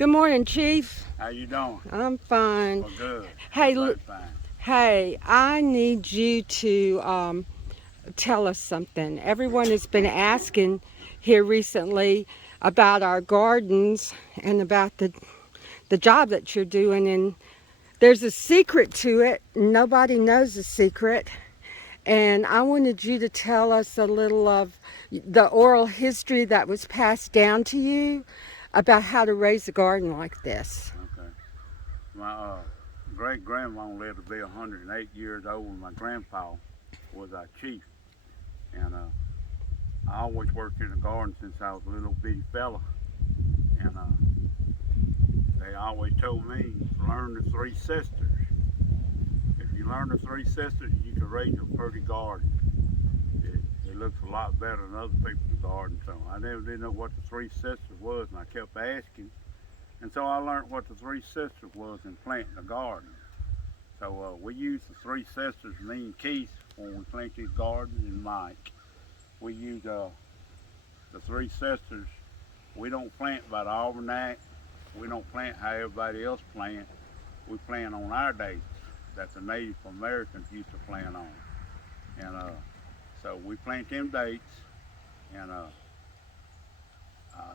Good morning, Chief. How you doing? I'm fine. Well, good. Hey, Everybody's fine. hey, I need you to tell us something. Everyone has been asking here recently about our gardens and about the job that you're doing, and there's a secret to it. Nobody knows the secret. And I wanted you to tell us a little of the oral history that was passed down to you about how to raise a garden like this. Okay. My great grandma lived to be 108 years old, and my grandpa was our chief. And I always worked in the garden since I was a little bitty fella. And they always told me, learn the three sisters. If you learn the three sisters, you can raise a pretty garden. It looks a lot better than other people's gardens. So I never did know what the three sisters was, and I kept asking. And so I learned what the three sisters was in planting a garden. So we use the three sisters, me and Keith, when we plant these gardens, and Mike. We use the three sisters. We don't plant by the almanac. We don't plant how everybody else plants. We plant on our dates that the Native Americans used to plant on. And so we plant them dates, and I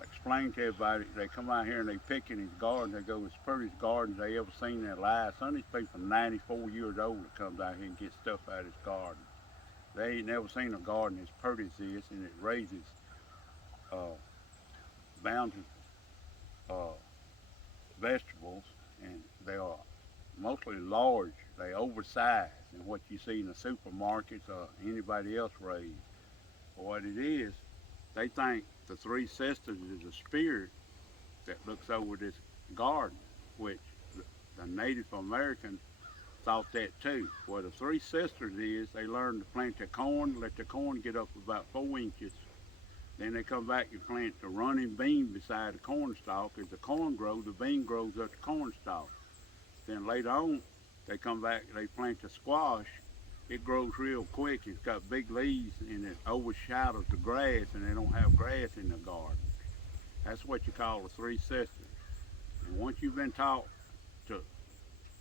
explain to everybody, they come out here and they pick in these gardens, they go, it's the prettiest gardens they ever seen in their lives. Some of these people 94 years old that comes out here and gets stuff out of this garden. They ain't never seen a garden as pretty as this, and it raises bountiful vegetables, and they are mostly large. They oversized than what you see in the supermarkets or anybody else raised. But what it is, they think the three sisters is a spirit that looks over this garden, which the Native Americans thought that too. Well, the three sisters is they learn to plant the corn, let the corn get up about 4 inches. Then they come back and plant the running bean beside the corn stalk. As the corn grows, the bean grows up the corn stalk. Then later on, they come back, they plant the squash. It grows real quick. It's got big leaves and it overshadows the grass, and they don't have grass in the garden. That's what you call the three sisters. And once you've been taught to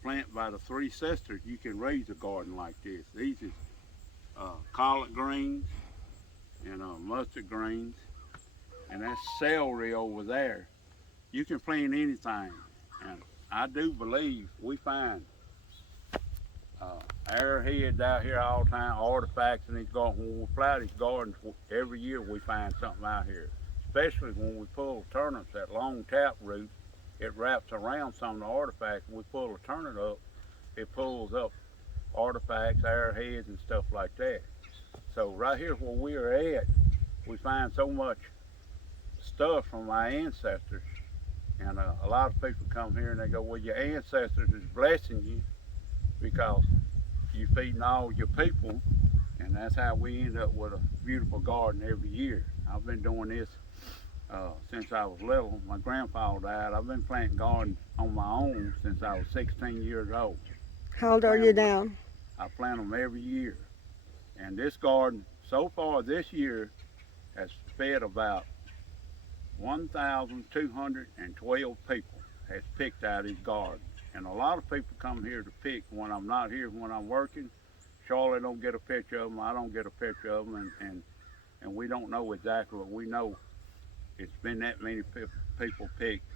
plant by the three sisters, you can raise a garden like this. These is collard greens and mustard greens, and that's celery over there. You can plant anything, and I do believe we find arrowheads out here all the time, artifacts in these gardens. When we plow these gardens, every year we find something out here, especially when we pull turnips. That long tap root, it wraps around some of the artifacts. When we pull a turnip up, it pulls up artifacts, arrowheads, and stuff like that. So right here where we are at, we find so much stuff from our ancestors. And a lot of people come here and they go, well, your ancestors is blessing you because you're feeding all your people. And that's how we end up with a beautiful garden every year. I've been doing this since I was little. My grandfather died. I've been planting gardens on my own since I was 16 years old. How old are you now? I plant them every year. And this garden, so far this year, has fed about 1,212 people has picked out his garden. And a lot of people come here to pick when I'm not here, when I'm working. Charlotte don't get a picture of them, I don't get a picture of them, and we don't know exactly what we know. It's been that many people picked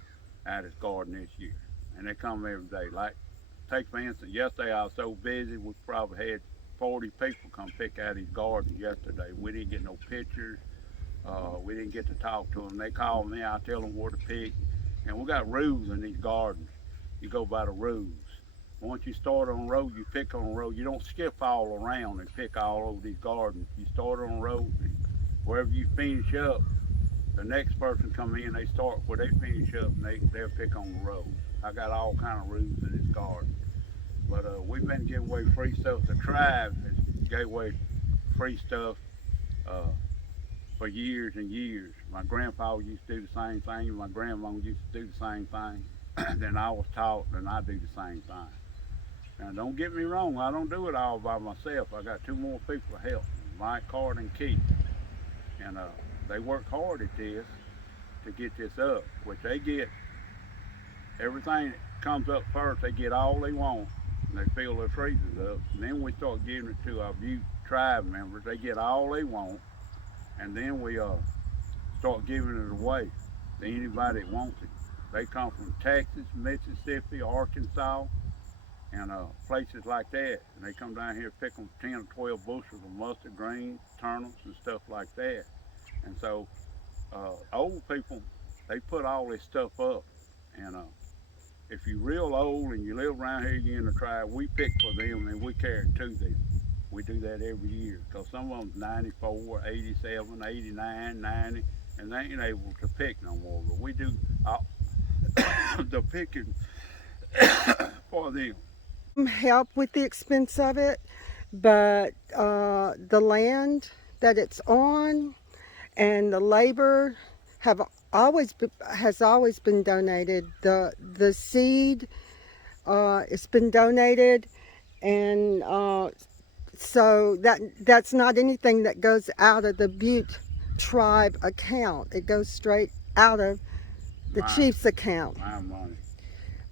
out his garden this year. And they come every day. Like, take for instance, yesterday I was so busy, we probably had 40 people come pick out his garden yesterday. We didn't get no pictures. We didn't get to talk to them. They call me, I tell them where to pick. And we got rules in these gardens. You go by the rules. Once you start on a road, you pick on a road. You don't skip all around and pick all over these gardens. You start on a road, and wherever you finish up, the next person come in, they start where they finish up, and they'll pick on the road. I got all kind of rules in this garden. But we've been giving away free stuff. The tribe has gave away free stuff for years and years. My grandpa used to do the same thing. My grandma used to do the same thing. Then I was taught, and I do the same thing. Now, don't get me wrong, I don't do it all by myself. I got two more people to help me, Mike, Card, and Keith. And they work hard at this to get this up, which they get everything that comes up first, they get all they want, and they fill their freezers up. And then we start giving it to our Butte tribe members. They get all they want, and then we start giving it away to anybody that wants it. They come from Texas, Mississippi, Arkansas, and places like that. And they come down here, pick them 10 or 12 bushels of mustard greens, turnips, and stuff like that. And so old people, they put all this stuff up. And if you're real old and you live around here, you're in the tribe, we pick for them and we carry it to them. We do that every year because some of them's 94, 87, 89, 90, and they ain't able to pick no more. But we do the picking for them. Help with the expense of it, but the land that it's on and the labor have has always been donated. The seed, it's been donated, and so that's not anything that goes out of the Butte tribe account. It goes straight out of the chief's account. My money.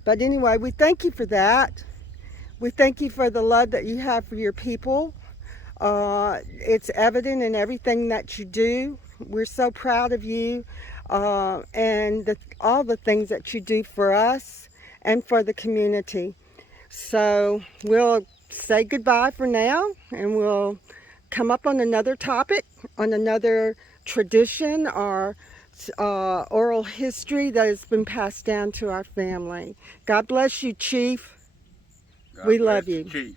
But anyway, we thank you for that. We thank you for the love that you have for your people. It's evident in everything that you do. We're so proud of you and all the things that you do for us and for the community. So we'll say goodbye for now, and we'll come up on another topic, on another tradition or oral history that has been passed down to our family. God bless you, Chief. God We bless love the you. Chief.